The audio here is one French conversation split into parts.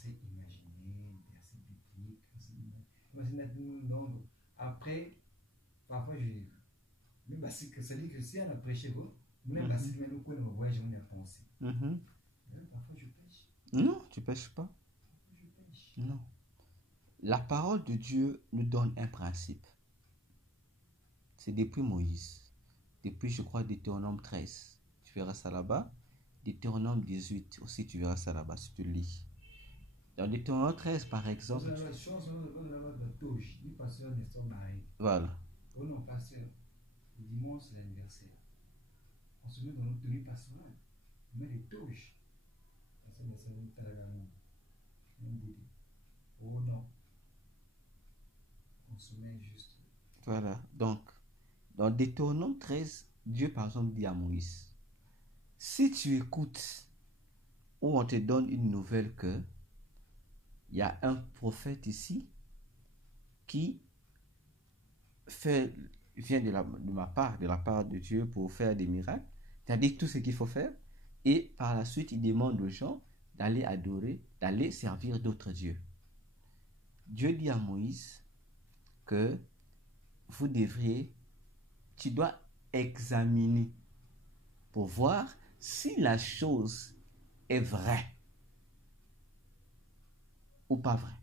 verset imaginé, verset biblique, donc, après, parfois je... Mais c'est que ça dit que si on a prêché, même si nous connaissons le voyage, on a pensé. Parfois je pêche. Non, tu pêches pas. Je pêche. Non. La parole de Dieu nous donne un principe. C'est depuis Moïse. Depuis, je crois, Deutéronome 13. Tu verras ça là-bas. Deutéronome 18 aussi, tu verras ça là-bas si tu lis. Dans Deutéronome 13, par exemple. Voilà. Oh non, pasteur, le dimanche c'est l'anniversaire. On se met dans notre tenue pastorale. On met des toges. Oh non. On se met juste. Voilà. Donc, dans Deutéronome 13, Dieu, par exemple, dit à Moïse, si tu écoutes ou on te donne une nouvelle que il y a un prophète ici qui vient de la part de Dieu pour faire des miracles, c'est-à-dire tout ce qu'il faut faire, et par la suite, il demande aux gens d'aller adorer, d'aller servir d'autres dieux. Dieu dit à Moïse que tu dois examiner pour voir si la chose est vraie ou pas vraie.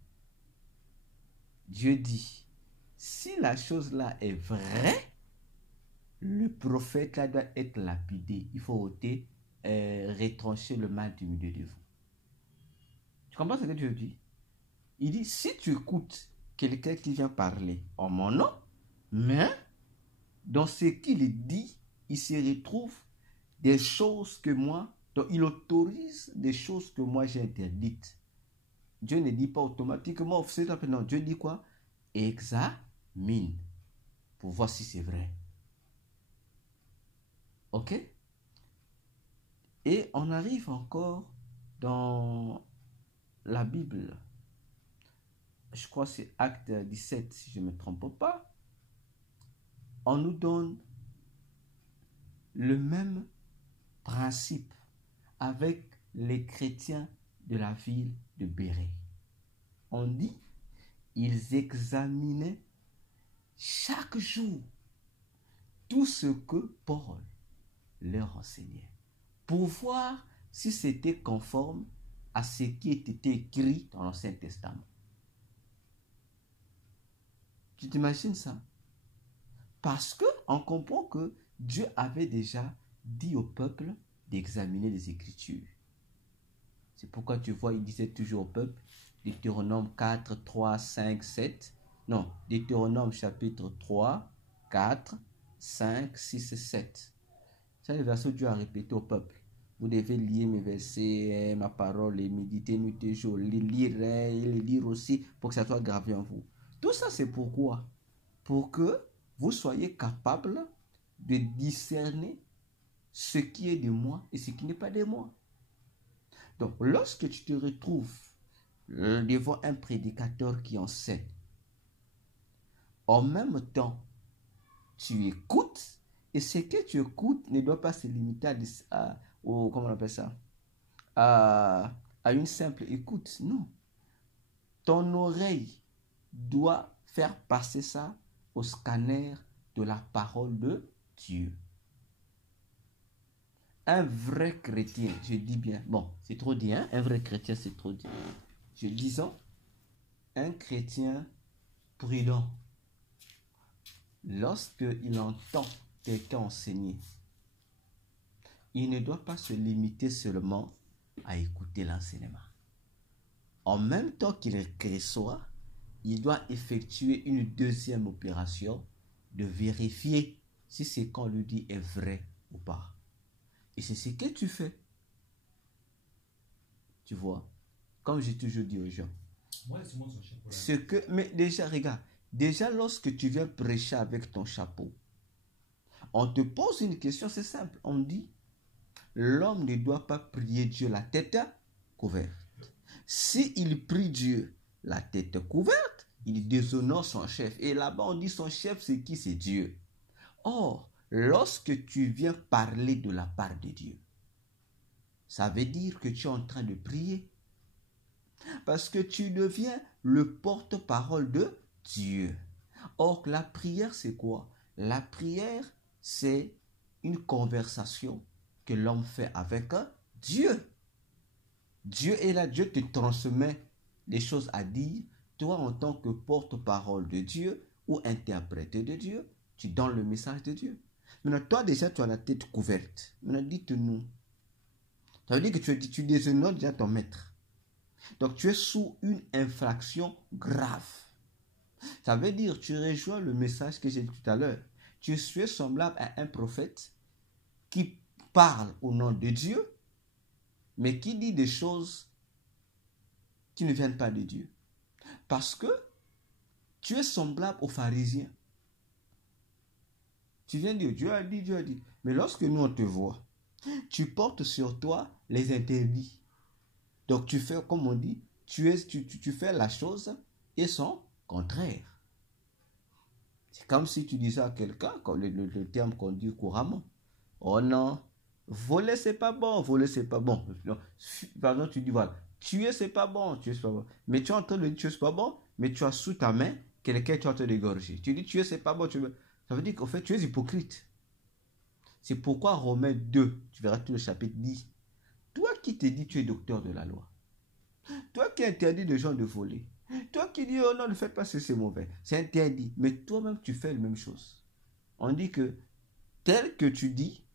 Dieu dit, si la chose là est vraie, le prophète là doit être lapidé. Il faut ôter, retrancher le mal du milieu de vous. Tu comprends ce que Dieu dit? Il dit, si tu écoutes quelqu'un qui vient parler en mon nom, mais dans ce qu'il dit, il se retrouve des choses que moi, donc il autorise des choses que moi j'ai interdites. Dieu ne dit pas automatiquement, non, Dieu dit quoi? Examine pour voir si c'est vrai. Ok? Et on arrive encore dans la Bible. Je crois que c'est Acte 17, si je ne me trompe pas. On nous donne le même principe avec les chrétiens de la ville de Bérée. On dit, ils examinaient chaque jour tout ce que Paul leur enseignait pour voir si c'était conforme à ce qui était écrit dans l'Ancien Testament. Tu t'imagines ça? Parce qu'on comprend que Dieu avait déjà dit au peuple d'examiner les Écritures. C'est pourquoi tu vois, il disait toujours au peuple, Deutéronome 4, 3, 5, 7. Non, Deutéronome chapitre 3, 4, 5, 6 et 7. C'est le verset que Dieu a répété au peuple. Vous devez lire mes versets, ma parole, les méditer nuit et jour, les lire et les lire aussi pour que ça soit gravé en vous. Tout ça, c'est pourquoi? Pour que vous soyez capable de discerner ce qui est de moi et ce qui n'est pas de moi. Donc, lorsque tu te retrouves devant un prédicateur qui enseigne, en même temps, tu écoutes, et ce que tu écoutes ne doit pas se limiter comment on appelle ça, à une simple écoute. Non. Ton oreille doit faire passer ça au scanner de la parole de Dieu. Un vrai chrétien, je dis bien, bon, c'est trop dit, hein? Un vrai chrétien, c'est trop dit. Je disons, un chrétien prudent, lorsqu'il entend quelqu'un enseigner, il ne doit pas se limiter seulement à écouter l'enseignement. En même temps qu'il reçoit, il doit effectuer une deuxième opération de vérifier si ce qu'on lui dit est vrai ou pas. Et c'est ce que tu fais. Tu vois, comme j'ai toujours dit aux gens. Mais déjà, regarde, déjà lorsque tu viens prêcher avec ton chapeau, on te pose une question, c'est simple. On dit, l'homme ne doit pas prier Dieu la tête couverte. S'il prie Dieu la tête couverte, il déshonore son chef. Et là-bas, on dit son chef, c'est qui? C'est Dieu. Or, lorsque tu viens parler de la part de Dieu, ça veut dire que tu es en train de prier. Parce que tu deviens le porte-parole de Dieu. Or, la prière, c'est quoi? La prière, c'est une conversation que l'homme fait avec Dieu. Dieu est là, Dieu te transmet les choses à dire. Toi, en tant que porte-parole de Dieu ou interprète de Dieu, tu donnes le message de Dieu. Maintenant, toi, déjà, tu as la tête couverte. Maintenant, dites-nous. Ça veut dire que tu déshonores déjà ton maître. Donc, tu es sous une infraction grave. Ça veut dire, tu rejoins le message que j'ai dit tout à l'heure. Tu es semblable à un prophète qui parle au nom de Dieu, mais qui dit des choses qui ne viennent pas de Dieu. Parce que tu es semblable aux pharisiens. Tu viens dire, Dieu a dit, Dieu a dit. Mais lorsque nous on te voit, tu portes sur toi les interdits. Donc tu fais, comme on dit, tu fais la chose et son contraire. C'est comme si tu disais à quelqu'un, le terme qu'on dit couramment, oh non, voler c'est pas bon, voler c'est pas bon. Par exemple, tu dis voilà, tuer c'est pas bon, tuer c'est pas bon. Mais tu es en train de dire tuer c'est pas bon, mais tu as sous ta main quelqu'un qui est en train d'égorger. Tu dis tuer c'est pas bon, ça veut dire qu'en fait tu es hypocrite. C'est pourquoi Romains 2, tu verras tout le chapitre, dit, toi qui te dis tu es docteur de la loi, toi qui interdis aux gens de voler, toi qui dis oh non ne faites pas ça c'est mauvais, c'est interdit, mais toi-même tu fais la même chose. On dit que tel que tu dis,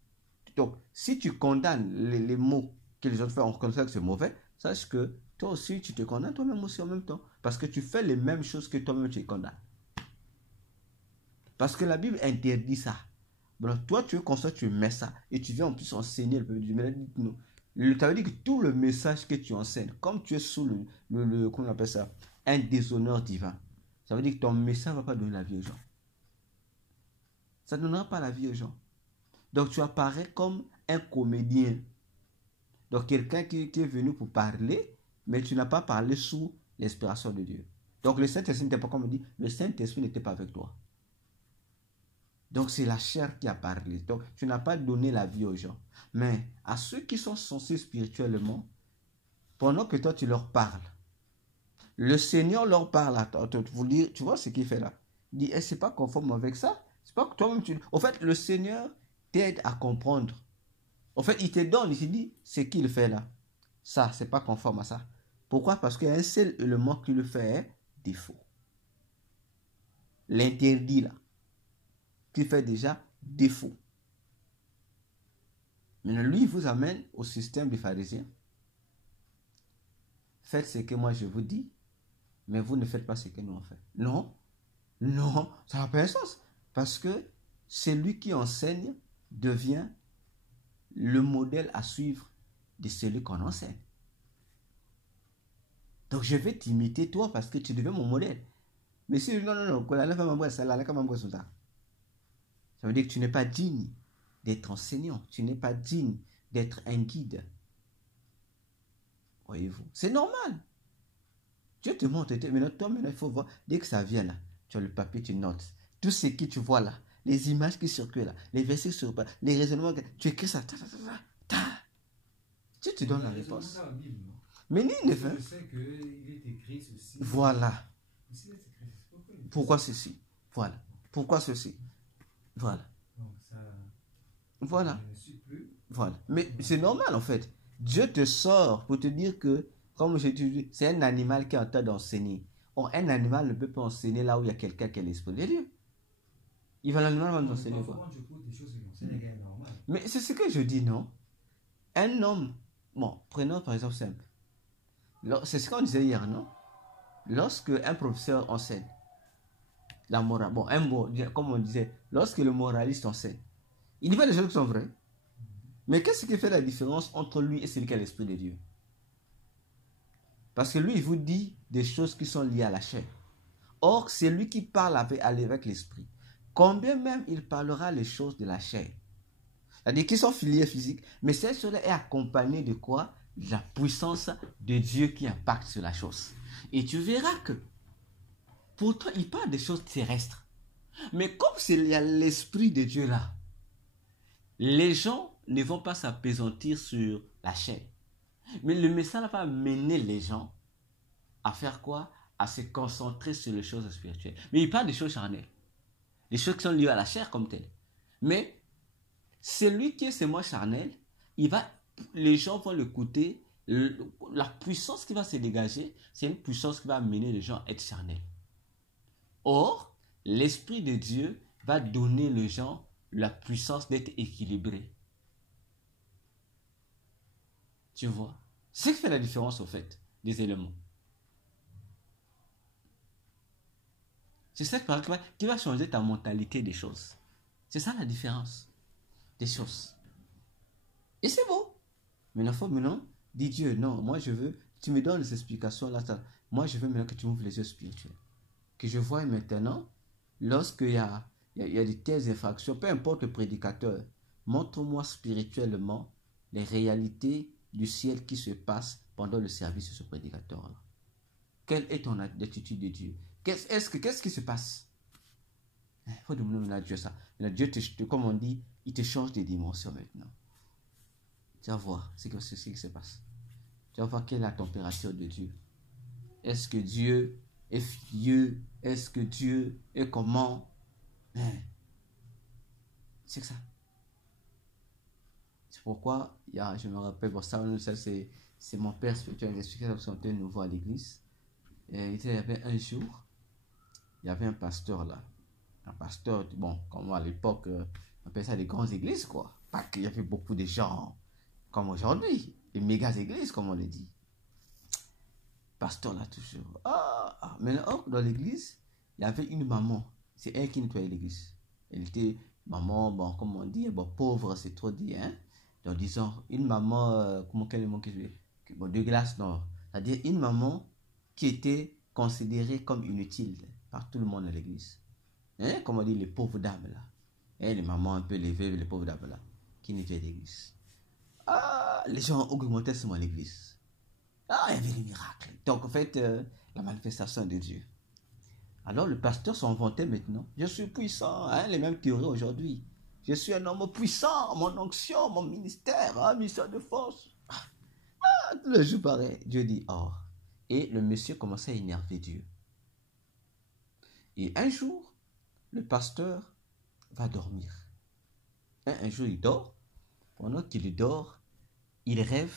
donc si tu condamnes les mots que les autres font, on reconnaît que c'est mauvais, sache que toi aussi tu te condamnes toi-même aussi en même temps, parce que tu fais les mêmes choses que toi-même tu condamnes. Parce que la Bible interdit ça. Bon, toi tu es comme ça, tu mets ça, et tu viens en plus enseigner le peuple du Dieu. Non. Ça veut dire que tout le message que tu enseignes, comme tu es sous comment on appelle ça, un déshonneur divin, ça veut dire que ton message ne va pas donner la vie aux gens. Ça ne donnera pas la vie aux gens. Donc tu apparais comme un comédien. Donc quelqu'un qui est venu pour parler, mais tu n'as pas parlé sous l'inspiration de Dieu. Donc le Saint-Esprit n'était pas, comme on dit, le Saint-Esprit n'était pas avec toi. Donc c'est la chair qui a parlé. Donc tu n'as pas donné la vie aux gens. Mais à ceux qui sont censés spirituellement, pendant que toi tu leur parles, le Seigneur leur parle à toi. Tu vois ce qu'il fait là? Il dit, c'est pas conforme avec ça. C'est pas que toi-même tu... En fait, le Seigneur t'aide à comprendre. En fait, il te donne, il te dit, ce qu'il fait là. Ça, c'est pas conforme à ça. Pourquoi? Parce qu'il y a un seul élément qui le fait défaut. L'interdit là. Qui fait déjà défaut. Maintenant, lui, il vous amène au système des pharisiens. Faites ce que moi je vous dis, mais vous ne faites pas ce que nous on fait. Non, non, ça n'a pas de sens. Parce que celui qui enseigne devient le modèle à suivre de celui qu'on enseigne. Donc je vais t'imiter toi parce que tu deviens mon modèle. Mais si non, ça veut dire que tu n'es pas digne d'être enseignant. Tu n'es pas digne d'être un guide. Voyez-vous, c'est normal. Dieu te montre, mais toi maintenant il faut voir, dès que ça vient là, tu as le papier, tu notes. Tout ce que tu vois là, les images qui circulent là, les versets qui circulent, les raisonnements, tu écris ça. Dieu te donne la réponse. Mais ni ne fait. Je sais qu'il est écrit ceci. Voilà. Pourquoi ceci? Voilà. Pourquoi ceci? Voilà. Donc ça, voilà. je ne suis plus. Voilà. Mais c'est normal en fait. Dieu te sort pour te dire que, comme j'ai dit, c'est un animal qui est en train d'enseigner. Or, un animal ne peut pas enseigner là où il y a quelqu'un qui est l'esprit de Dieu. L'animal va nous enseigner quoi? Mais c'est ce que je dis, non? Un homme, bon, prenons par exemple simple. C'est ce qu'on disait hier, non? Lorsque un professeur enseigne la morale, bon, comme on disait, lorsque le moraliste enseigne, il dit pas des choses qui sont vraies. Mais qu'est-ce qui fait la différence entre lui et celui qui a l'esprit de Dieu? Parce que lui, il vous dit des choses qui sont liées à la chair. Or, c'est lui qui parle avec l'esprit. Combien même il parlera les choses de la chair. C'est-à-dire qu'ils sont filiés physiques, mais cela est accompagné de quoi? La puissance de Dieu qui impacte sur la chose. Et tu verras que, pourtant, il parle des choses terrestres. Mais comme il y a l'esprit de Dieu là, les gens ne vont pas s'appesantir sur la chair. Mais le message va mener les gens à faire quoi? À se concentrer sur les choses spirituelles. Mais il parle des choses charnelles. Les choses qui sont liées à la chair comme telles. Mais celui qui est seulement charnel, les gens vont l'écouter. La puissance qui va se dégager, c'est une puissance qui va amener les gens à être charnels. Or, l'Esprit de Dieu va donner aux gens la puissance d'être équilibrés. Tu vois? C'est ce qui fait la différence au fait des éléments. C'est ça qui va changer ta mentalité des choses. C'est ça la différence des choses. Et c'est beau. Mais il faut maintenant dire Dieu, non, moi je veux, tu me donnes les explications là, ça. Moi je veux maintenant que tu m'ouvres les yeux spirituels. Que je vois maintenant, lorsqu'il y a de telles infractions, peu importe le prédicateur, montre-moi spirituellement les réalités du ciel qui se passent pendant le service de ce prédicateur-là. Quelle est ton attitude de Dieu? Qu'est-ce qui se passe? Il faut demander à Dieu ça. Dieu, comme on dit, il te change de dimension maintenant. Tu vas voir ce qui se passe. Tu vas voir quelle est la température de Dieu. Est-ce que Dieu est furieux? Est-ce que Dieu est comment? C'est que ça. C'est pourquoi, je me rappelle, bon, ça c'est mon père spirituel, j'expliquais ça parce qu'on était nouveau à l'église. Et il y avait un jour, il y avait un pasteur là. Un pasteur, bon, comme à l'époque, on appelait ça les grandes églises, quoi. Pas qu'il y avait beaucoup de gens comme aujourd'hui, les méga églises, comme on le dit. Pasteur là, toujours. Maintenant, dans l'église, il y avait une maman. C'est elle qui nettoyait l'église. Elle était maman, bon, comme on dit, bon, pauvre, c'est trop dit, hein. Donc, disons, une maman, quel mot que je vais. Bon, de glace, non. C'est-à-dire une maman qui était considérée comme inutile par tout le monde à l'église. Hein? Comme on dit, les pauvres dames là. Hein? Les mamans un peu levées, les pauvres dames là, qui nettoyaient l'église. Les gens augmentaient seulement l'église. Il y avait les miracles. Donc, en fait, la manifestation de Dieu. Alors, le pasteur s'en vantait maintenant. Je suis puissant, hein? Les mêmes théories aujourd'hui. Je suis un homme puissant, mon onction, mon ministère, ministère de force. Tout le jour pareil. Dieu dit, Et le monsieur commençait à énerver Dieu. Et un jour, le pasteur va dormir. Un jour, il dort. Pendant qu'il dort, il rêve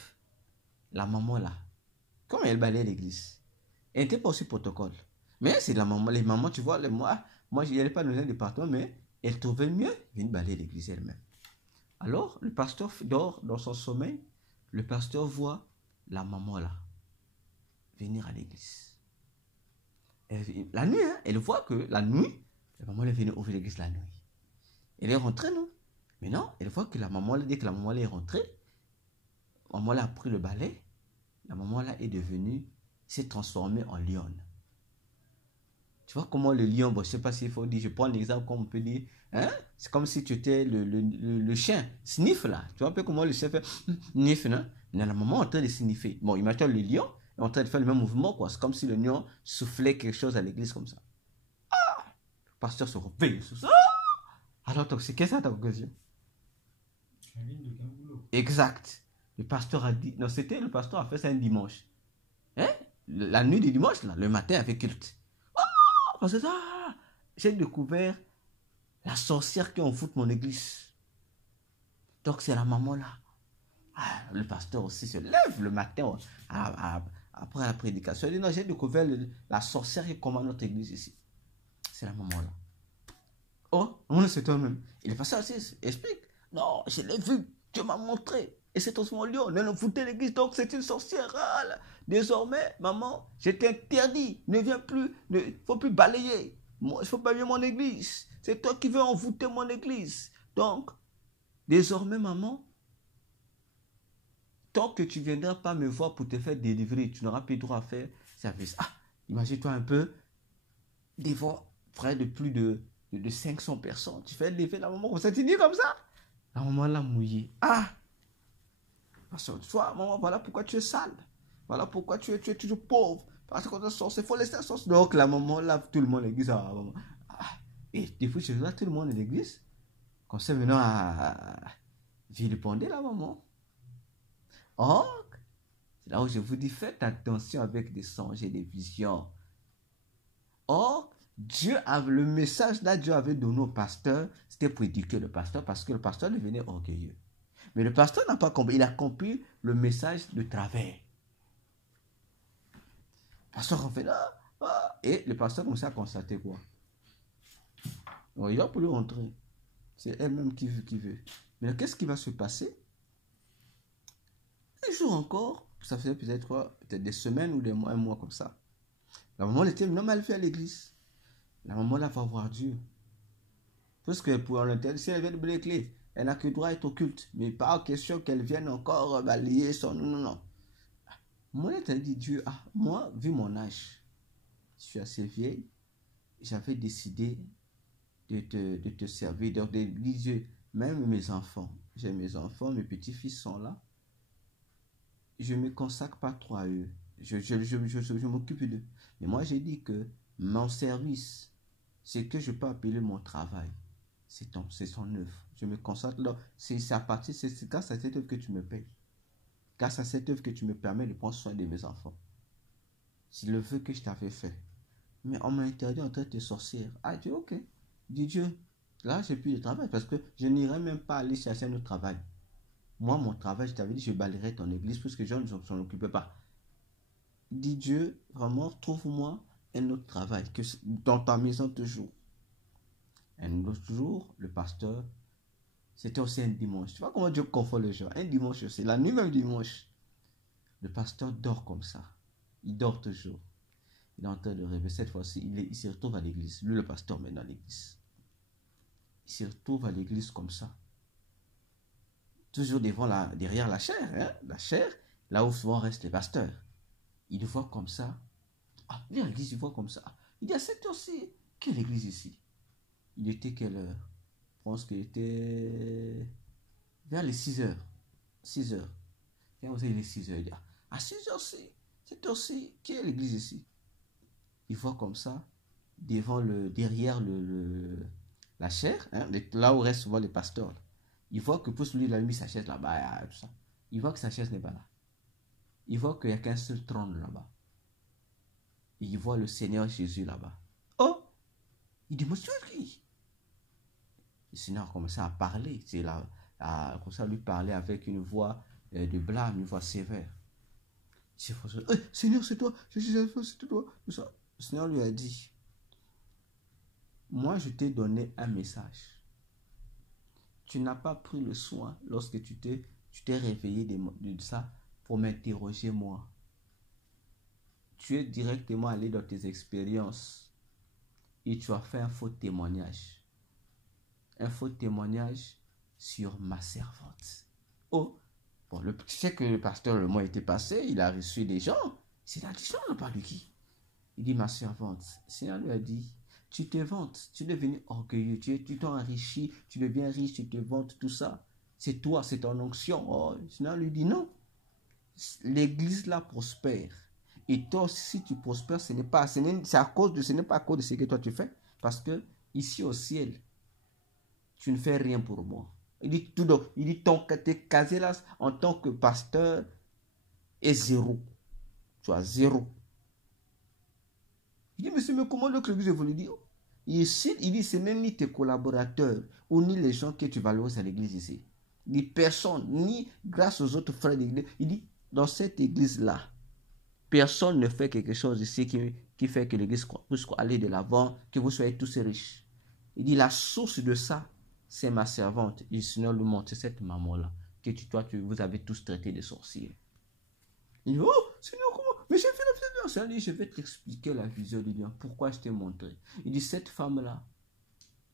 la maman là. Comme elle balayait l'église. Elle n'était pas aussi protocole. Mais c'est la maman, les mamans, tu vois, moi je n'allais pas dans un département, mais elle trouvait mieux venir balayer l'église elle-même. Alors, le pasteur dort dans son sommeil. Le pasteur voit la maman là venir à l'église. La nuit, hein, elle voit que la nuit, la maman est venue ouvrir l'église la nuit. Elle est rentrée, non? Mais non, elle voit que la maman, dès que la maman est rentrée, la maman a pris le balai, la maman là est devenue, s'est transformée en lionne. Tu vois comment le lion, bon, je ne sais pas s'il faut dire, je prends l'exemple comme on peut dire, hein? C'est comme si tu étais le chien, sniff là. Tu vois un peu comment le chien fait, sniff, non? Mais la maman est en train de sniffer. Bon, imagine le lion est en train de faire le même mouvement, quoi. C'est comme si le lion soufflait quelque chose à l'église comme ça. Le pasteur se réveille sur ça. Alors, c'est qu'est-ce que ça ta conclusion? Exact. Le pasteur a dit, non, c'était le pasteur a fait ça un dimanche. Hein? La nuit du dimanche, là, le matin avec culte. Parce que j'ai découvert la sorcière qui envoûte mon église. Donc c'est la maman là. Le pasteur aussi se lève le matin après la prédication. Il dit non, j'ai découvert la sorcière qui commande notre église ici. C'est la maman là. On c'est toi-même. Et le pasteur aussi explique. Non, je l'ai vu, Dieu m'a montré. Et c'est mon lion, elle envoûtait l'église, donc c'est une sorcière. Désormais, maman, je t'interdis, ne viens plus, ne faut plus balayer. Moi, il faut balayer mon église. C'est toi qui veux envoûter mon église. Donc, désormais, maman, tant que tu ne viendras pas me voir pour te faire délivrer, tu n'auras plus droit à faire service. Imagine-toi un peu, devant près de plus de 500 personnes. Tu fais lever la maman comme ça, tu dis comme ça. La maman l'a mouillé. Toi, maman, voilà pourquoi tu es sale. Voilà pourquoi tu es toujours pauvre. Parce qu'on est sorcier, il faut laisser la sorcière. Donc la maman lave tout le monde à l'église. Et des fois, je lave tout le monde à l'église. Comme ça, maintenant, à vilipender la maman. C'est là où je vous dis, faites attention avec des songes et des visions. Or, le message là, Dieu avait donné au pasteur, c'était pour éduquer le pasteur, parce que le pasteur devenait orgueilleux. Mais le pasteur n'a pas compris, il a compris le message de travers. Le pasteur en fait, et le pasteur commençait à constater quoi? Alors, il va pour lui rentrer. C'est elle-même qui veut. Mais qu'est-ce qui va se passer? Un jour encore, ça faisait peut-être des semaines ou des mois, un mois comme ça. La maman était non, mais elle fait à l'église. La maman là va voir Dieu. Parce que pour l'intérieur, si elle vient de donner les clés, elle n'a que droit à être occulte. Mais pas question qu'elle vienne encore balayer son... Non. Moi, elle a dit Dieu, moi, vu mon âge, je suis assez vieille, j'avais décidé de te servir. Donc, de dire Dieu, même mes enfants, j'ai mes enfants, mes petits-fils sont là. Je ne me consacre pas trop à eux. Je m'occupe d'eux. Mais moi, j'ai dit que mon service, c'est que je peux appeler mon travail. C'est son œuvre. Je me consacre là. C'est grâce à cette œuvre que tu me payes. Grâce à cette œuvre que tu me permets de prendre soin de mes enfants. C'est le vœu que je t'avais fait. Mais on m'a interdit en train de sorcière. Ah, Dieu, ok. Dis Dieu, là, j'ai plus de travail parce que je n'irai même pas aller chercher un autre travail. Moi, mon travail, je t'avais dit, je balayerai ton église puisque les gens ne s'en occupaient pas. Dis Dieu, vraiment, trouve-moi un autre travail que dans ta maison toujours. Un autre jour, le pasteur, c'était aussi un dimanche. Tu vois comment Dieu confond les gens. Un dimanche aussi, la nuit même dimanche. Le pasteur dort comme ça. Il dort toujours. Il est en train de rêver. Cette fois-ci, il se retrouve à l'église. Lui, le pasteur, maintenant à l'église. Il se retrouve à l'église comme ça. Toujours derrière la chaire. Hein? La chaire, là où souvent restent les pasteurs. Il le voit comme ça. Il est à l'église, il voit comme ça. Il dit à cette heure-ci, quelle église ici? Il était quelle heure? Je pense qu'il était vers les 6 heures. 6 heures. Quand vous avez les 6 heures, il dit, à 6 heures-ci, cette heure-ci, quelle est l'église ici? Il voit comme ça, derrière la chaire, hein, là où restent souvent les pasteurs. Là. Il voit que pour celui-là, il a mis sa chaise là-bas, tout ça. Il voit que sa chaise n'est pas là. Il voit qu'il n'y a qu'un seul trône là-bas. Et il voit le Seigneur Jésus là-bas. Oh! Il dit, monsieur, qui? Le Seigneur a commencé à parler. C'est là, à commencé à lui parler avec une voix de blâme, une voix sévère. Seigneur, c'est toi. C'est toi. Le Seigneur lui a dit, moi, je t'ai donné un message. Tu n'as pas pris le soin lorsque tu t'es réveillé de ça pour m'interroger moi. Tu es directement allé dans tes expériences et tu as fait un faux témoignage. Un faux témoignage sur ma servante. Oh, bon, tu sais que le pasteur, le mois était passé, il a reçu des gens. C'est la question, on n'a pas lu qui. Il dit, ma servante. Le Seigneur lui a dit, tu te vantes, tu es devenu orgueilleux, tu t'es enrichi, tu deviens riche, tu te vantes, tout ça. C'est toi, c'est ton onction. Oh, le Seigneur lui dit, non. L'église là prospère. Et toi, si tu prospères, ce n'est pas à cause de ce que toi tu fais. Parce que ici au ciel, tu ne fais rien pour moi. Il dit tout donc, il dit tes casé là en tant que pasteur est zéro. Tu as zéro. Il dit, monsieur, mais comment l'autre église évolue? Ici, il dit, c'est même ni tes collaborateurs ou ni les gens que tu valorises à l'église ici. Il dit, personne, ni grâce aux autres frères d'église. Il dit, dans cette église-là, personne ne fait quelque chose ici qui fait que l'église puisse aller de l'avant, que vous soyez tous riches. Il dit, la source de ça, c'est ma servante. Et le Seigneur lui montre, c'est cette maman-là, que vous avez tous traité de sorciers. Il dit, oh, Seigneur, comment? Mais j'ai fait la vision. Seigneur dit, je vais t'expliquer la vision du lion. Pourquoi je t'ai montré? Il dit, cette femme-là,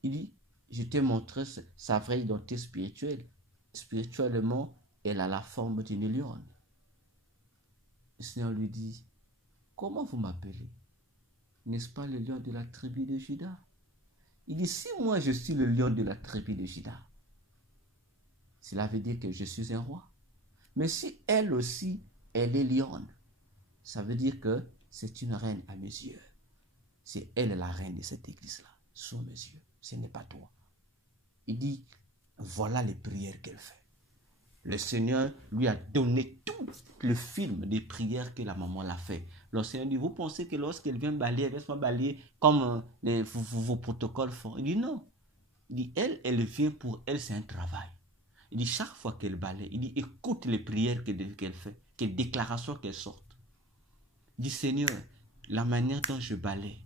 il dit, je t'ai montré sa vraie identité spirituelle. Spirituellement, elle a la forme d'une lionne. Le Seigneur lui dit, comment vous m'appelez? N'est-ce pas le lion de la tribu de Juda? Il dit, si moi je suis le lion de la tribu de Juda, cela veut dire que je suis un roi. Mais si elle aussi, elle est lionne, ça veut dire que c'est une reine à mes yeux. C'est elle la reine de cette église-là, sous mes yeux. Ce n'est pas toi. Il dit, voilà les prières qu'elle fait. Le Seigneur lui a donné tout le film des prières que la maman l'a fait. Le Seigneur dit, vous pensez que lorsqu'elle vient balayer, elle va balayer comme vos protocoles font? Il dit non. Il dit, elle vient pour elle, c'est un travail. Il dit, chaque fois qu'elle balaye, il dit, écoute les prières qu'elle fait, quelles déclarations qu'elle sort. Il dit, Seigneur, la manière dont je balaye,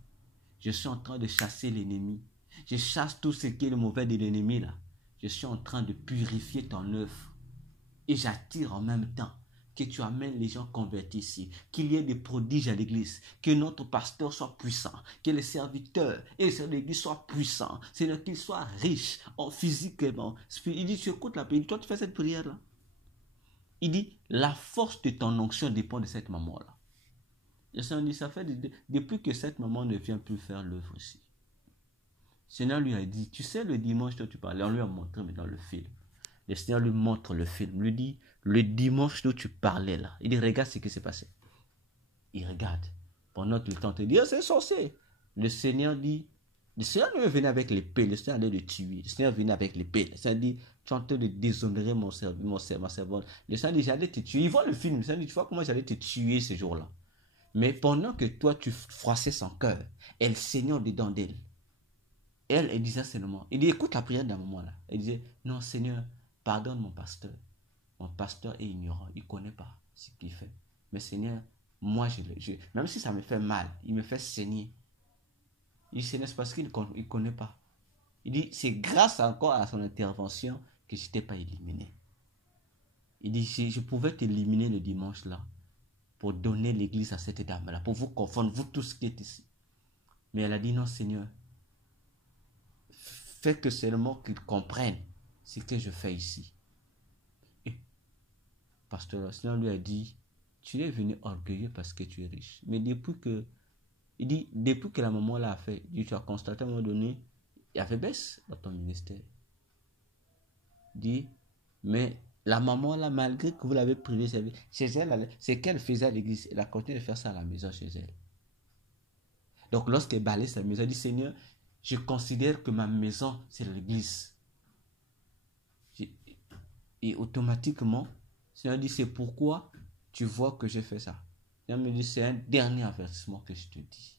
je suis en train de chasser l'ennemi. Je chasse tout ce qui est le mauvais de l'ennemi là. Je suis en train de purifier ton œuvre. Et j'attire en même temps que tu amènes les gens convertis ici, qu'il y ait des prodiges à l'église, que notre pasteur soit puissant, que les serviteurs et les serviteurs de l'église soient puissants, c'est-à-dire qu'ils soient riches physiquement. Il dit, tu écoutes la prière, toi tu fais cette prière-là. Il dit, la force de ton onction dépend de cette maman-là. Le Seigneur dit, ça fait depuis que cette maman ne vient plus faire l'œuvre ici. Le Seigneur lui a dit, tu sais le dimanche dont tu parlais, on lui a montré mais dans le film. Le Seigneur lui montre le film, lui dit, le dimanche dont tu parlais là, il dit, regarde ce qui s'est passé. Il regarde. Pendant qu'il tente de dire, c'est sorcier. Le Seigneur dit, le Seigneur lui venait avec l'épée, le Seigneur allait le tuer. Le Seigneur venait avec l'épée. Le Seigneur dit, tu es en train de déshonorer ma servante. Le Seigneur dit, j'allais te tuer. Il voit le film, le Seigneur dit, tu vois comment j'allais te tuer ce jour-là. Mais pendant que toi, tu froissais son cœur, elle saignait au-dedans d'elle. Elle disait seulement, il dit, écoute la prière d'un moment là. Elle disait, non Seigneur, pardonne mon pasteur. Mon pasteur est ignorant, il ne connaît pas ce qu'il fait. Mais Seigneur, moi, même si ça me fait mal, il me fait saigner. Il dit, Seigneur, c'est parce qu'il ne connaît pas. Il dit, c'est grâce encore à son intervention que je n'étais pas éliminé. Il dit, je pouvais t'éliminer le dimanche là, pour donner l'église à cette dame-là, pour vous confondre, vous tous qui êtes ici. Mais elle a dit, non Seigneur, fais que seulement qu'ils comprennent ce que je fais ici. Et pasteur, le Seigneur lui a dit, tu es venu orgueilleux parce que tu es riche. Mais depuis que la maman l'a fait, il dit, tu as constaté à un moment donné, il y avait baisse dans ton ministère. Il dit, mais la maman là, malgré que vous l'avez privée chez elle, c'est qu'elle faisait à l'église. Elle a continué de faire ça à la maison chez elle. Donc lorsqu'elle balaye sa maison, elle dit, Seigneur, je considère que ma maison, c'est l'église. Et automatiquement, le Seigneur dit, c'est pourquoi tu vois que j'ai fait ça. Le Seigneur me dit, c'est un dernier avertissement que je te dis.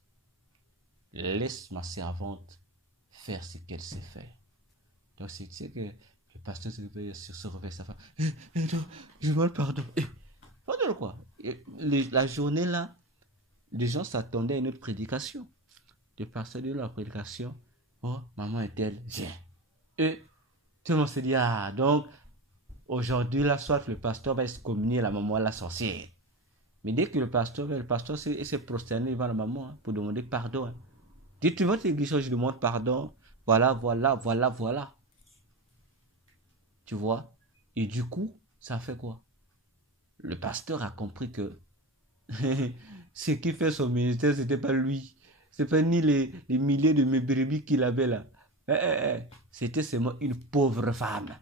Laisse ma servante faire ce qu'elle sait faire. Donc c'est que le pasteur se réveille sa femme. Non, je demande pardon. Pardon quoi? La journée là, les gens s'attendaient à une autre prédication. Le pasteur de la prédication, oh, maman est-elle? Viens. Et tout le monde se dit, ah, donc, aujourd'hui, là, soit le pasteur va excommunier la maman, la sorcière. Mais dès que le pasteur s'est prosterné devant la maman pour demander pardon. Hein. Dis, tu vas t'église, je demande pardon. Voilà. Tu vois? Et du coup, ça fait quoi? Le pasteur a compris que ce qui fait son ministère, ce n'était pas lui. Ce n'était pas ni les milliers de mes brebis qu'il avait là. C'était seulement une pauvre femme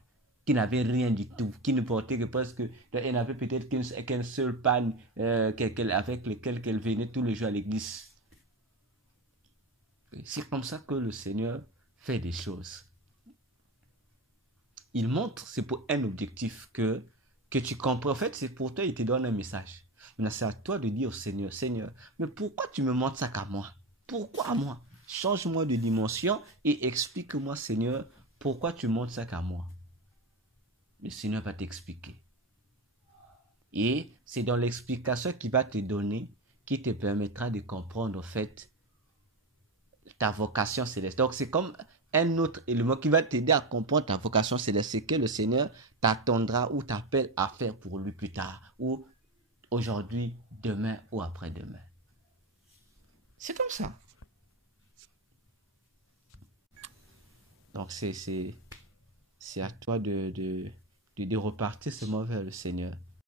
qui n'avait rien du tout, qui ne portait que parce que elle n'avait peut-être qu'un seul pan avec lequel elle venait tous les jours à l'église. C'est comme ça que le Seigneur fait des choses. Il montre, c'est pour un objectif que tu comprends. En fait, c'est pour toi, il te donne un message. Maintenant, c'est à toi de dire au Seigneur, Seigneur, mais pourquoi tu me montres ça qu'à moi? Pourquoi à moi? Change-moi de dimension et explique-moi, Seigneur, pourquoi tu montres ça qu'à moi? Le Seigneur va t'expliquer. Et c'est dans l'explication qu'il va te donner qui te permettra de comprendre, en fait, ta vocation céleste. Donc, c'est comme un autre élément qui va t'aider à comprendre ta vocation céleste. C'est que le Seigneur t'attendra ou t'appelle à faire pour lui plus tard. Ou aujourd'hui, demain ou après-demain. C'est comme ça. Donc, c'est à toi de repartir seulement vers le Seigneur.